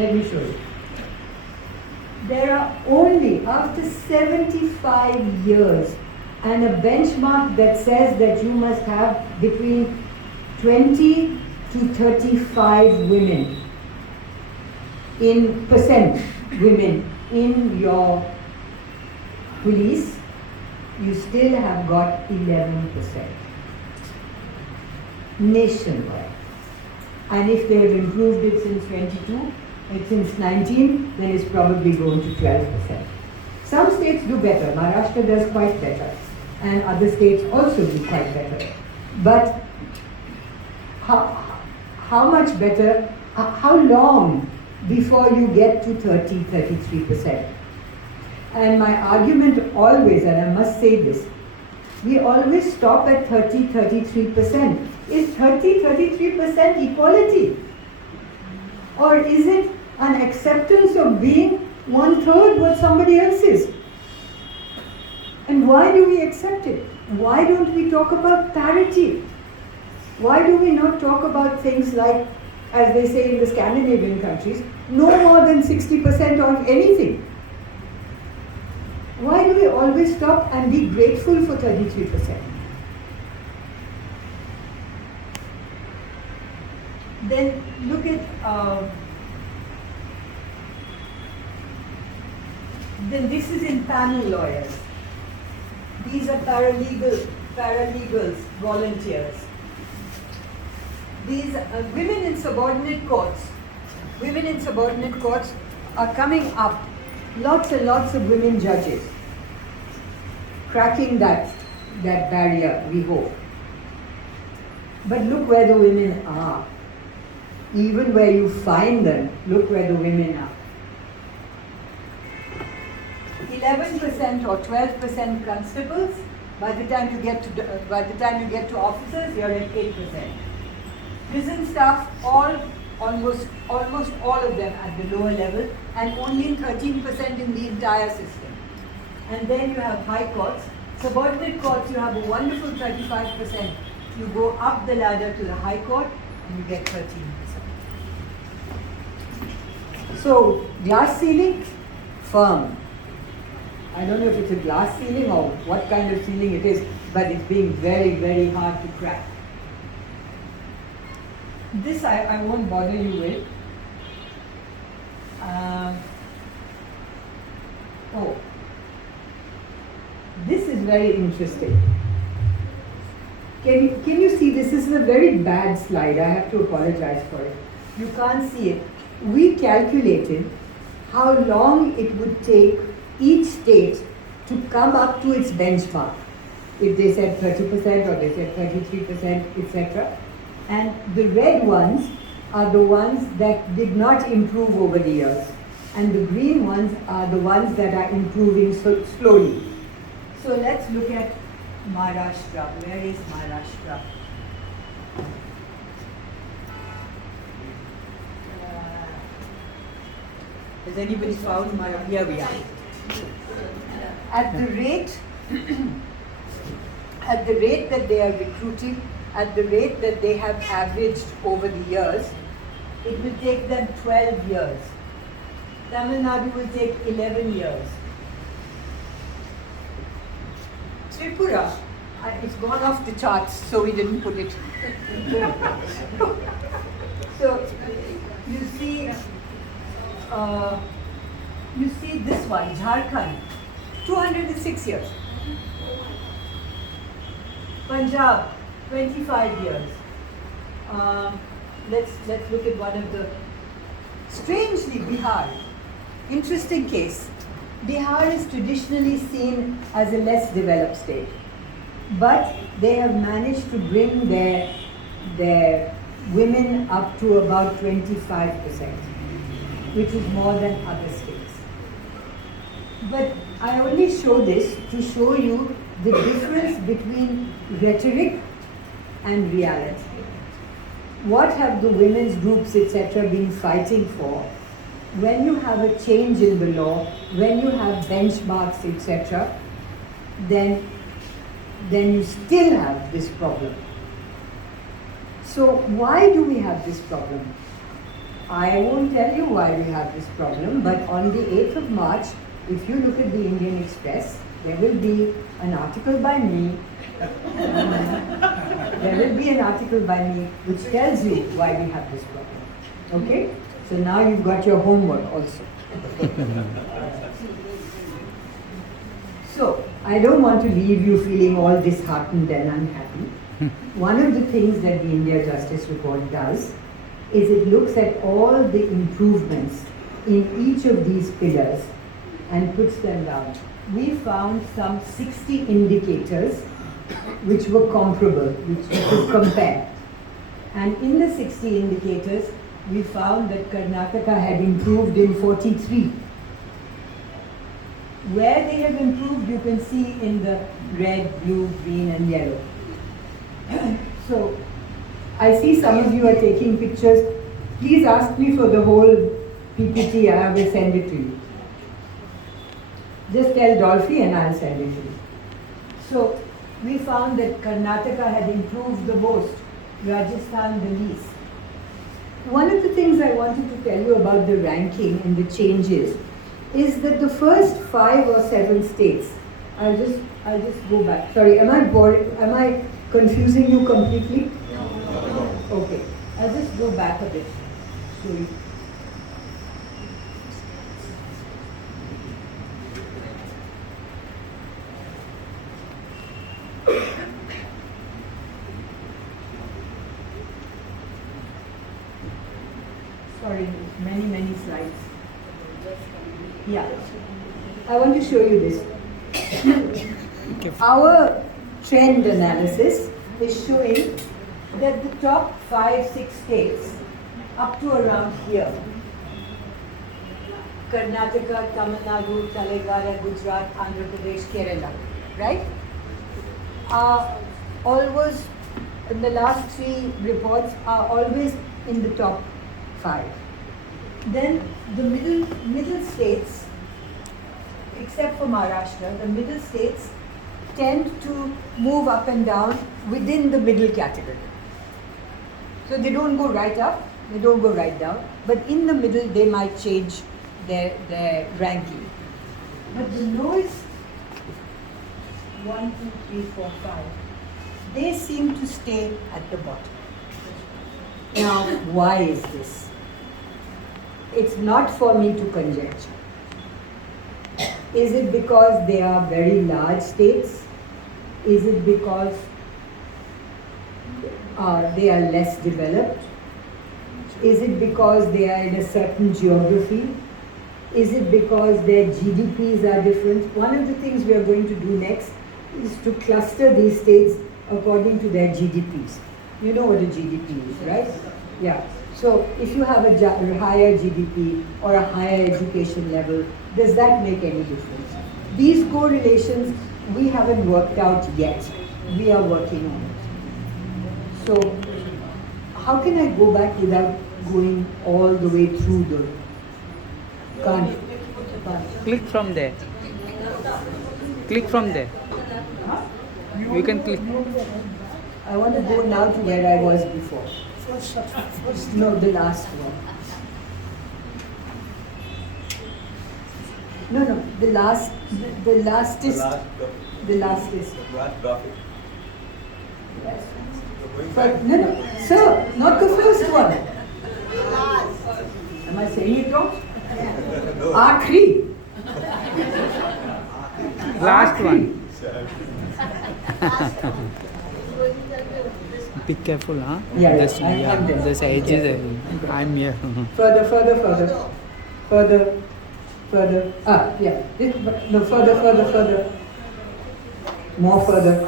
Let me show you. There are only, after 75 years, and a benchmark that says that you must have between 20 to 35 women in percent women in your police, you still have got 11% nationwide. And if they have improved it since 22, since 19, then it's probably going to 12%. Some states do better. Maharashtra does quite better. And other states also do quite better. But how much better, how long before you get to 30, 33%? And my argument always, and I must say this, we always stop at 30, 33%. Is 30, 33% equality? Or is it an acceptance of being 1/3 what somebody else is? And why do we accept it? Why don't we talk about parity? Why do we not talk about things like, as they say in the Scandinavian countries, no more than 60% of anything? Why do we always stop and be grateful for 33%? Then look at, then this is in panel lawyers. These are paralegals, volunteers. These women in subordinate courts. Women in subordinate courts are coming up. Lots and lots of women judges. Cracking that barrier, we hope. But look where the women are. Even where you find them, look where the women are. 11% or 12% constables. By the time you get to officers, you're at 8%. Prison staff, almost all of them at the lower level, and only 13% in the entire system. And then you have high courts. Subordinate courts, you have a wonderful 35%. You go up the ladder to the high court, and you get 13%. So, glass ceiling, firm. I don't know if it's a glass ceiling or what kind of ceiling it is, but it's being very, very hard to crack. This I won't bother you with. This is very interesting. Can you see this? This is a very bad slide. I have to apologize for it. You can't see it. We calculated how long it would take each state to come up to its benchmark. If they said 30% or they said 33%, etc. And the red ones are the ones that did not improve over the years. And the green ones are the ones that are improving slowly. So let's look at Maharashtra. Where is Maharashtra? Has anybody found Maharashtra? Here we are. At the rate that they are recruiting, at the rate that they have averaged over the years, it will take them 12 years. Tamil Nadu will take 11 years. Tripura, it's gone off the charts, so we didn't put it. So you see this one, Jharkhand, 206 years. Punjab, 25 years. Let's look at one of the, strangely, Bihar. Interesting case. Bihar is traditionally seen as a less developed state, but they have managed to bring their women up to about 25%, which is more than other states. But I only show this to show you the difference between rhetoric and reality. What have the women's groups, etc., been fighting for? When you have a change in the law, when you have benchmarks, etc., then you still have this problem. So why do we have this problem? I won't tell you why we have this problem, but on the 8th of March, if you look at the Indian Express, there will be an article by me. There will be an article by me which tells you why we have this problem. Okay? So now you've got your homework also. So, I don't want to leave you feeling all disheartened and unhappy. One of the things that the India Justice Report does is it looks at all the improvements in each of these pillars and puts them down. We found some 60 indicators which were comparable, which we could compare. And in the 60 indicators, we found that Karnataka had improved in 43. Where they have improved, you can see in the red, blue, green, and yellow. So, I see some of you are taking pictures. Please ask me for the whole PPT, I will send it to you. Just tell Dolphy and I'll send it to you. So, we found that Karnataka had improved the most, Rajasthan the least. One of the things I wanted to tell you about the ranking and the changes is that the first 5 or 7 states, I'll just go back. Sorry, am I bored? Am I confusing you completely? Okay, I'll just go back a bit. Sorry. Sorry, many slides. Yeah, I want to show you this. Our trend analysis is showing that the top 5-6 states up to around here, Karnataka, Tamil Nadu, Telangana, Gujarat, Andhra Pradesh, Kerala, right? Are always, in the last 3 reports, are always in the top 5. Then the middle states, except for Maharashtra, the middle states tend to move up and down within the middle category. So they don't go right up, they don't go right down, but in the middle they might change their ranking. But the lowest 1, 2, 3, 4, 5, they seem to stay at the bottom. Now, why is this? It's not for me to conjecture. Is it because they are very large states? Is it because they are less developed? Is it because they are in a certain geography? Is it because their GDPs are different? One of the things we are going to do next is to cluster these states according to their GDPs. You know what a GDP is, right? Yeah. So if you have a higher GDP or a higher education level, does that make any difference? These correlations we haven't worked out yet. We are working on it. So how can I go back without going all the way through the... Can't. Click from there. Click from there. Huh? You can click. I want to go now to where I was before. No, the last one. No, the lastest. The lastest. Yes. But no, sir, not the first one. Am I saying it wrong? Akhri. Last one. Be careful, huh? Yeah, This, I'm there. this edge is. I'm here. Further. Ah, yeah. No, further. More further.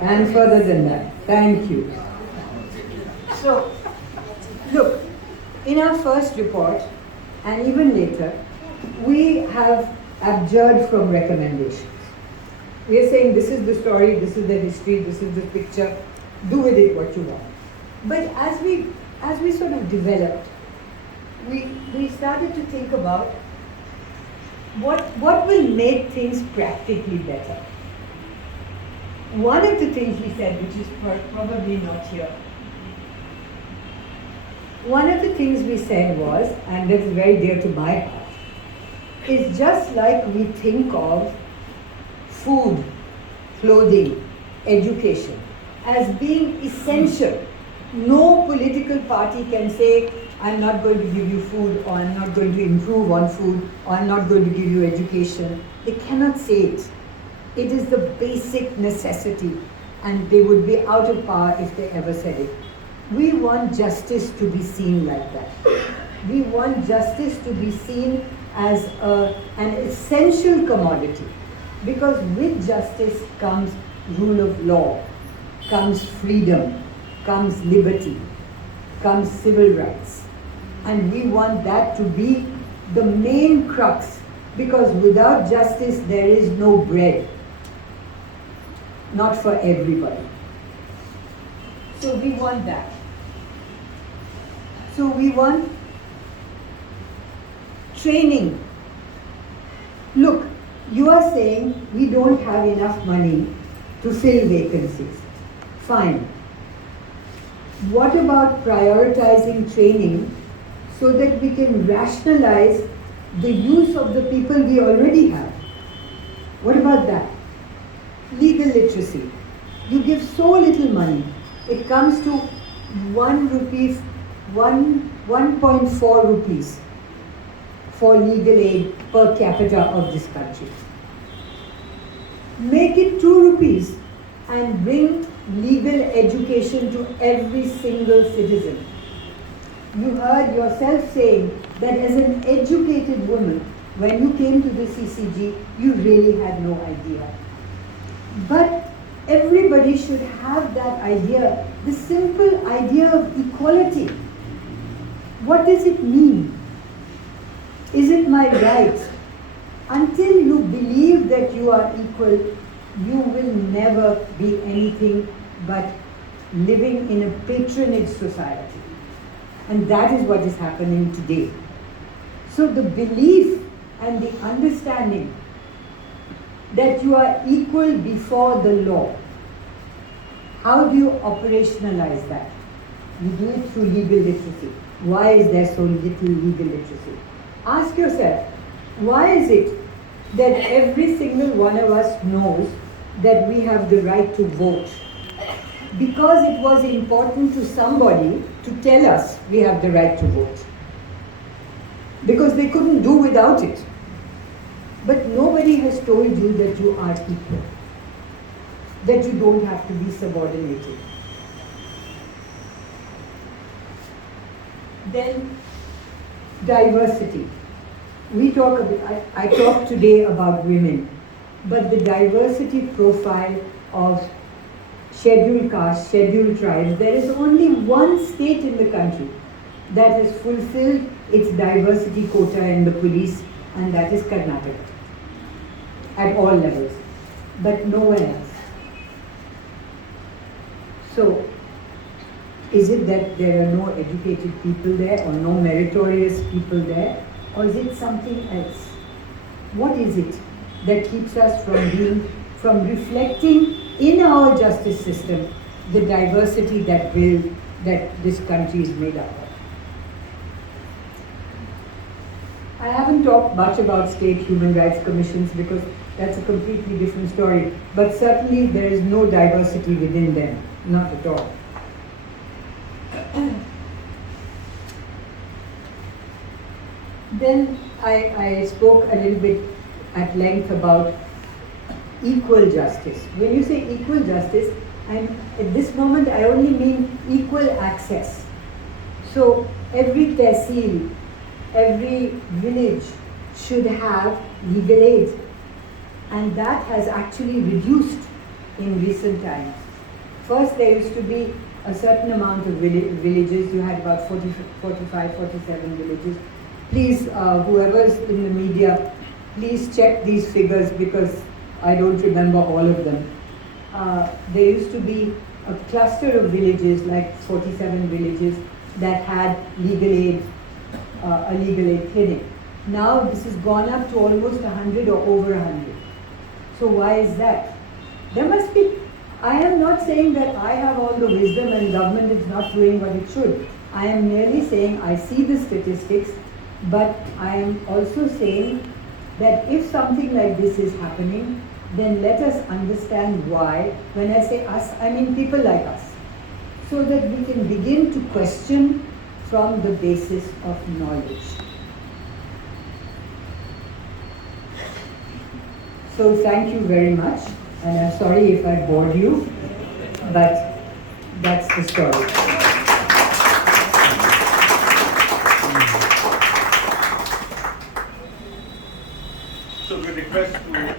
And further than that. Thank you. So, look, in our first report, and even later, we have abjured from recommendations. We are saying this is the story, this is the history, this is the picture, do with it what you want. But as we sort of developed, we started to think about what will make things practically better. one of the things he said, which is probably not here, one of the things we said was, and that's very dear to my heart, is just like we think of food, clothing, education as being essential. No political party can say, I'm not going to give you food, or I'm not going to improve on food, or I'm not going to give you education. They cannot say it. It is the basic necessity, and they would be out of power if they ever said it. We want justice to be seen like that. We want justice to be seen as an essential commodity, because with justice comes rule of law, comes freedom, comes liberty, comes civil rights. And we want that to be the main crux, because without justice there is no bread. Not for everybody. So we want that. So we want training. Look, you are saying we don't have enough money to fill vacancies. Fine. What about prioritizing training so that we can rationalize the use of the people we already have? What about that? Legal literacy. You give so little money. It comes to 1.4 rupees for legal aid per capita of this country. Make it 2 rupees and bring legal education to every single citizen. You heard yourself saying that as an educated woman, when you came to the CCG, you really had no idea. But everybody should have that idea, the simple idea of equality. What does it mean? Is it my right? Until you believe that you are equal, you will never be anything but living in a patronage society. And that is what is happening today. So the belief and the understanding that you are equal before the law, how do you operationalize that? You do it through legal literacy. Why is there so little legal literacy? Ask yourself, why is it that every single one of us knows that we have the right to vote? Because it was important to somebody to tell us we have the right to vote. Because they couldn't do without it. But nobody has told you that you are equal, that you don't have to be subordinated. Then, diversity. We talk about, I talked today about women, but the diversity profile of scheduled castes, scheduled tribes, there is only one state in the country that has fulfilled its diversity quota in the police, and that is Karnataka, at all levels, but nowhere else. So, is it that there are no educated people there, or no meritorious people there, or is it something else? What is it that keeps us from reflecting in our justice system the diversity that this country is made up of? I haven't talked much about state human rights commissions because that's a completely different story, but certainly there is no diversity within them, not at all. Then I spoke a little bit at length about equal justice. When you say equal justice, at this moment I only mean equal access. So every tehsil, every village should have legal aid, and that has actually reduced in recent times. First there used to be a certain amount of villages. You had about 45, 47 villages. Please, whoever's in the media, please check these figures because I don't remember all of them. There used to be a cluster of villages, like 47 villages, that had legal aid, a legal aid clinic. Now this has gone up to almost 100 or over 100. So why is that? There must be I am not saying that I have all the wisdom and government is not doing what it should. I am merely saying I see the statistics, but I am also saying that if something like this is happening, then let us understand why. When I say us, I mean people like us, so that we can begin to question from the basis of knowledge. So thank you very much, and I'm sorry if I bored you, but that's the story. So we request to